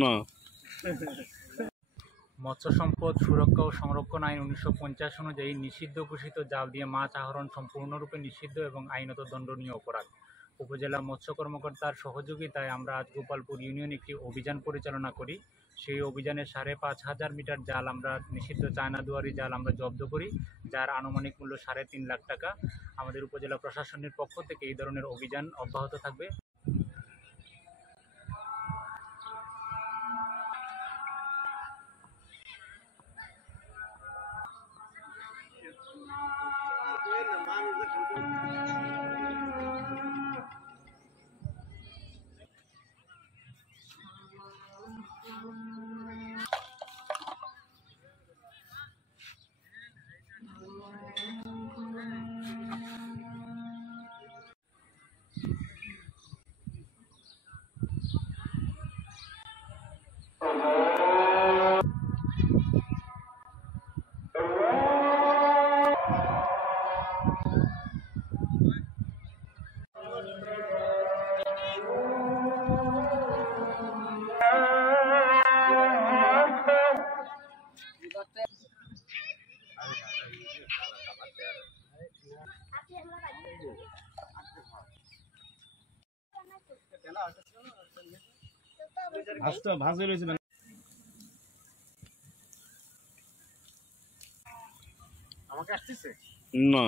না। মৎস্য সম্পদ সুরক্ষা ও সংরক্ষণ আইন 1950 অনুযায়ী নিষিদ্ধ ঘোষিত জাল দিয়ে মাছ আহরণ সম্পূর্ণরূপে নিষিদ্ধ এবং আইনত দণ্ডনীয় অপরাধ। উপজেলা মৎস্য কর্মকর্তার সহযোগিতায় আমরা আজ গোপালপুর ইউনিয়নে একটি অভিযান পরিচালনা করি। সেই অভিযানে 5,500 মিটার জাল আমরা নিষিদ্ধ চায়না দুয়ারি জাল আমরা জব্দ করি, যার আনুমানিক মূল্য 3.5 লাখ টাকা। আমাদের উপজেলা প্রশাসনের পক্ষ থেকে এই ধরনের অভিযান অব্যাহত থাকবে। ভাজে রয়েছে আমাকে আসতেছে না।